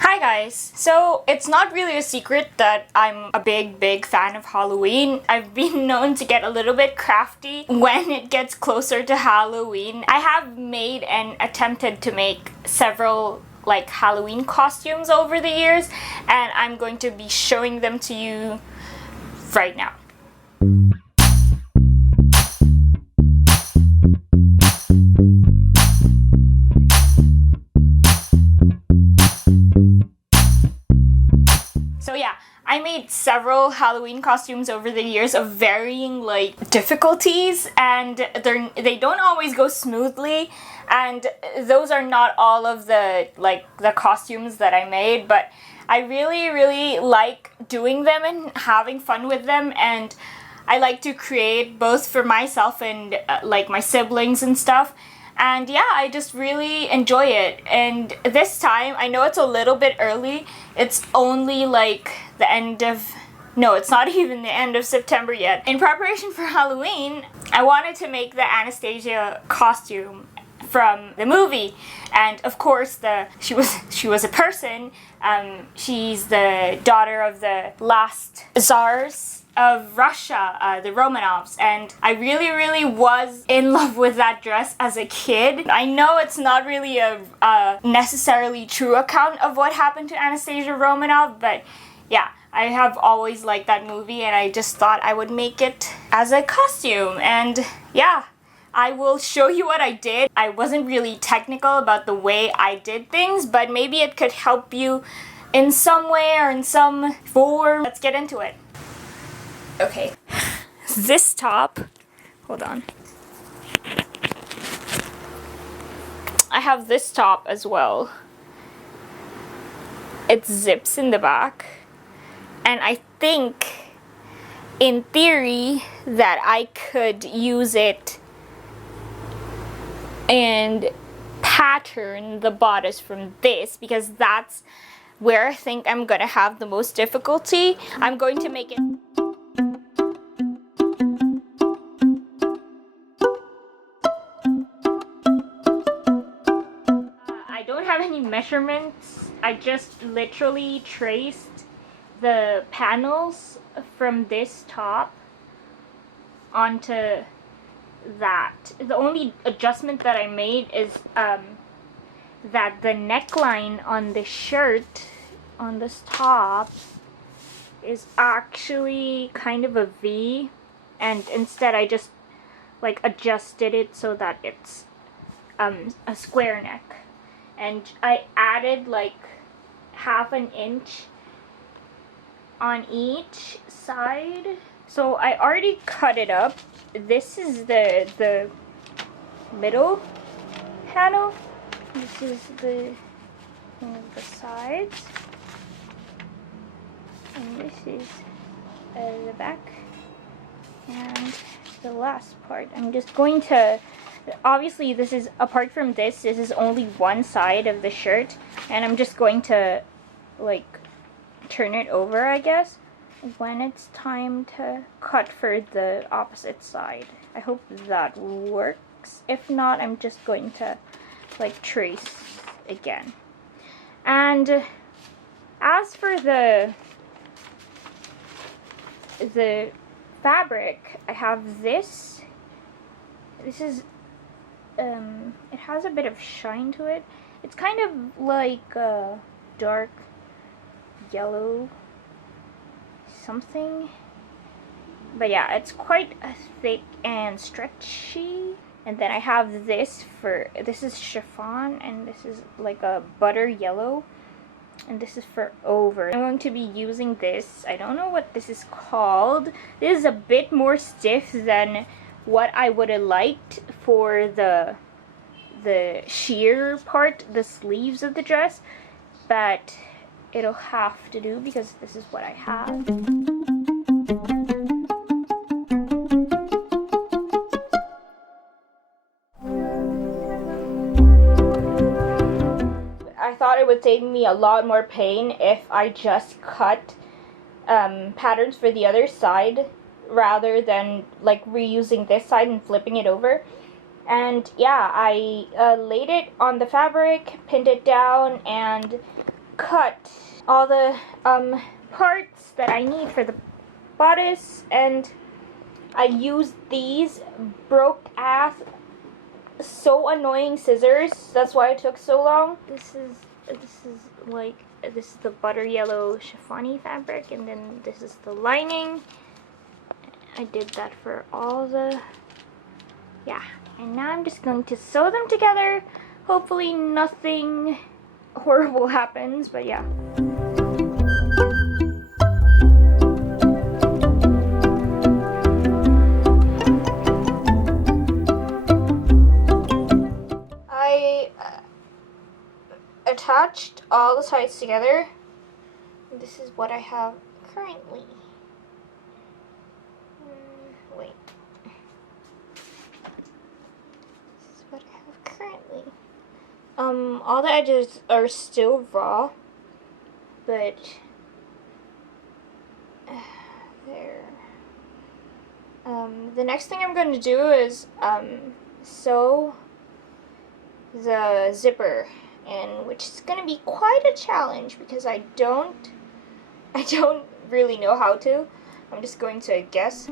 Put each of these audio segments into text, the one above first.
Hi guys! So it's not really a secret that I'm a big fan of Halloween. I've been known to get a little bit crafty when it gets closer to Halloween. I have made and attempted to make several Halloween costumes over the years, and I'm going to be showing them to you right now. So yeah, I made several Halloween costumes over the years of varying difficulties, and they don't always go smoothly, and those are not all of the costumes that I made, but I really like doing them and having fun with them, and I like to create both for myself and my siblings and stuff. And yeah, I just really enjoy it. And this time, I know it's a little bit early. It's only the end of... No, it's not even the end of September yet. In preparation for Halloween, I wanted to make the Anastasia costume from the movie. And of course, she was a person. She's the daughter of the last Tsars of Russia, the Romanovs, and I really was in love with that dress as a kid. I know it's not really a necessarily true account of what happened to Anastasia Romanov, but yeah, I have always liked that movie, and I just thought I would make it as a costume. And yeah, I will show you what I did. I wasn't really technical about the way I did things, but maybe it could help you in some way or in some form. Let's get into it. Okay, this top, hold on. I have this top as well. It zips in the back, and I think in theory that I could use it and pattern the bodice from this, because that's where I think I'm gonna have the most difficulty. I'm going to make it... I don't have any measurements. I just literally traced the panels from this top onto that. The only adjustment that I made is that the neckline on the shirt on this top is actually kind of a V, and instead I just adjusted it so that it's a square neck, and I added half an inch on each side. So I already cut it up. This is the middle panel. This is the sides, and this is the back, and the last part. I'm just going to... Obviously, this is, apart from this is only one side of the shirt, and I'm just going to turn it over, I guess, when it's time to cut for the opposite side. I hope that works. If not, I'm just going to trace again. And as for the fabric, I have this. This is it has a bit of shine to it. It's kind of like a dark yellow something, but yeah, it's quite thick and stretchy. And then I have this is chiffon, and this is like a butter yellow, and this is for over. I'm going to be using this. I don't know what this is called. This is a bit more stiff than what I would have liked for the sheer part, the sleeves of the dress, but it'll have to do because this is what I have. I thought it would save me a lot more pain if I just cut patterns for the other side rather than reusing this side and flipping it over. And yeah, I laid it on the fabric, pinned it down, and cut all the parts that I need for the bodice, and I used these broke ass, so annoying scissors. That's why it took so long. This is the butter yellow chiffony fabric, and then this is the lining. I did that for all the, yeah. And now I'm just going to sew them together. Hopefully nothing horrible happens, but yeah. I attached all the sides together. This is what I have currently. Wait. This is what I have currently. All the edges are still raw, but there. The next thing I'm going to do is sew the zipper in, which is going to be quite a challenge because I don't really know how to. I'm just going to guess.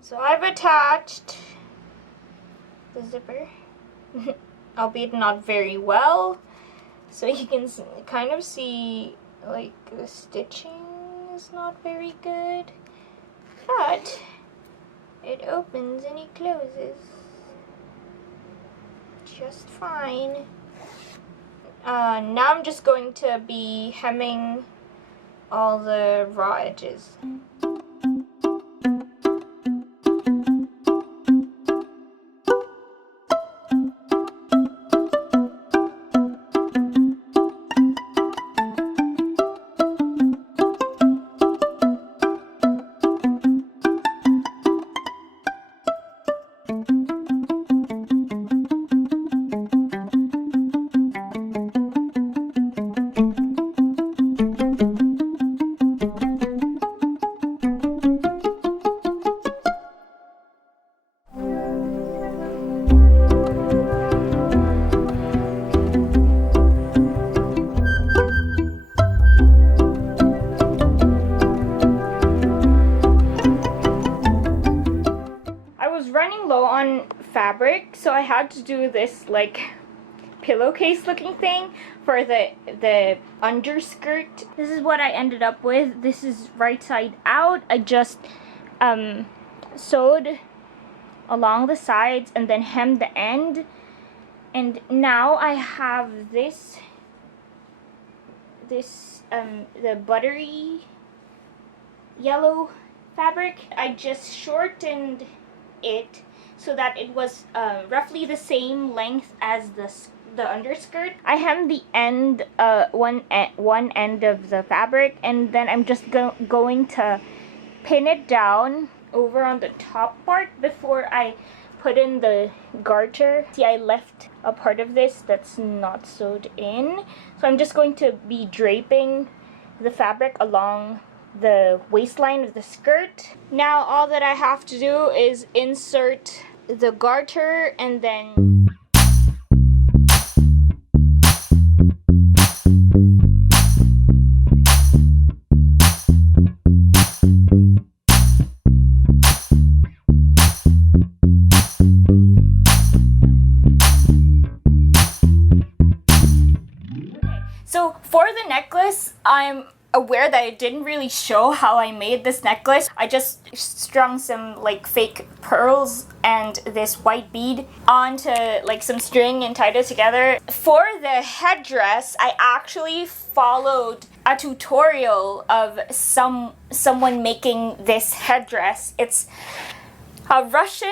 So I've attached the zipper, albeit not very well, so you can kind of see like the stitching is not very good, but it opens and it closes just fine. Now I'm just going to be hemming all the raw edges. Fabric, so I had to do this like pillowcase looking thing for the underskirt. This is what I ended up with. This is right side out. I just sewed along the sides and then hemmed the end, and now I have this the buttery yellow fabric. I just shortened it so that it was roughly the same length as the underskirt. I hemmed the end, one end of the fabric, and then I'm just going to pin it down over on the top part before I put in the garter. See, I left a part of this that's not sewed in, so I'm just going to be draping the fabric along the waistline of the skirt. Now all that I have to do is insert the garter and then so for the necklace, I'm aware that it didn't really show how I made this necklace. I just strung some like fake pearls and this white bead onto like some string and tied it together. For the headdress, I actually followed a tutorial of someone making this headdress. It's a Russian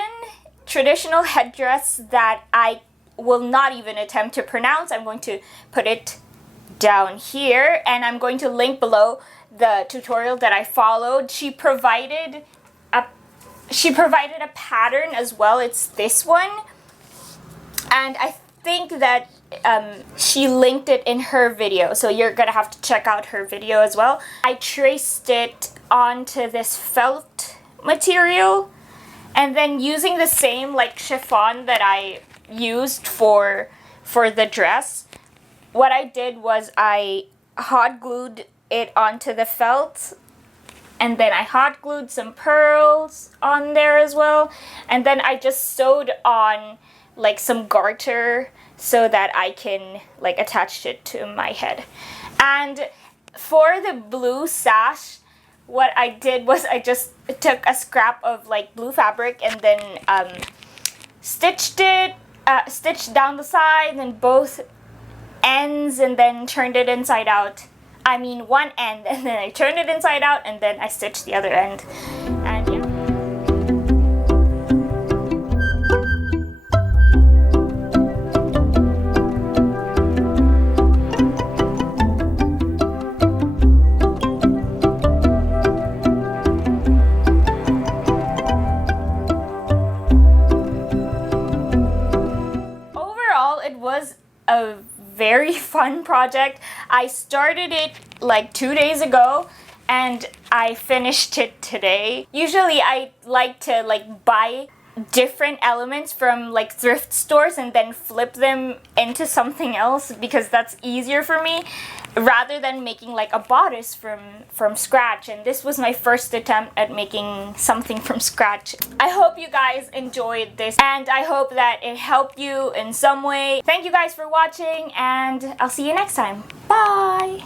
traditional headdress that I will not even attempt to pronounce. I'm going to put it down here, and I'm going to link below the tutorial that I followed. She provided a pattern as well. It's this one, and think that she linked it in her video, so you're gonna have to check out her video as well. I traced it onto this felt material, and then using the same like chiffon that I used for the dress, what I did was I hot glued it onto the felt, and then I hot glued some pearls on there as well, and then I just sewed on like some garter so that I can like attach it to my head. And for the blue sash, what I did was I just took a scrap of like blue fabric and then stitched down the side and both ends, and then turned it inside out. I mean one end, and then I turned it inside out, and then I stitched the other end. And yeah. Overall, it was a very fun project. I started it like 2 days ago and I finished it today. Usually I like to like buy different elements from like thrift stores and then flip them into something else because that's easier for me rather than making like a bodice from scratch. And this was my first attempt at making something from scratch. I hope you guys enjoyed this and I hope that it helped you in some way. Thank you guys for watching and I'll see you next time. Bye!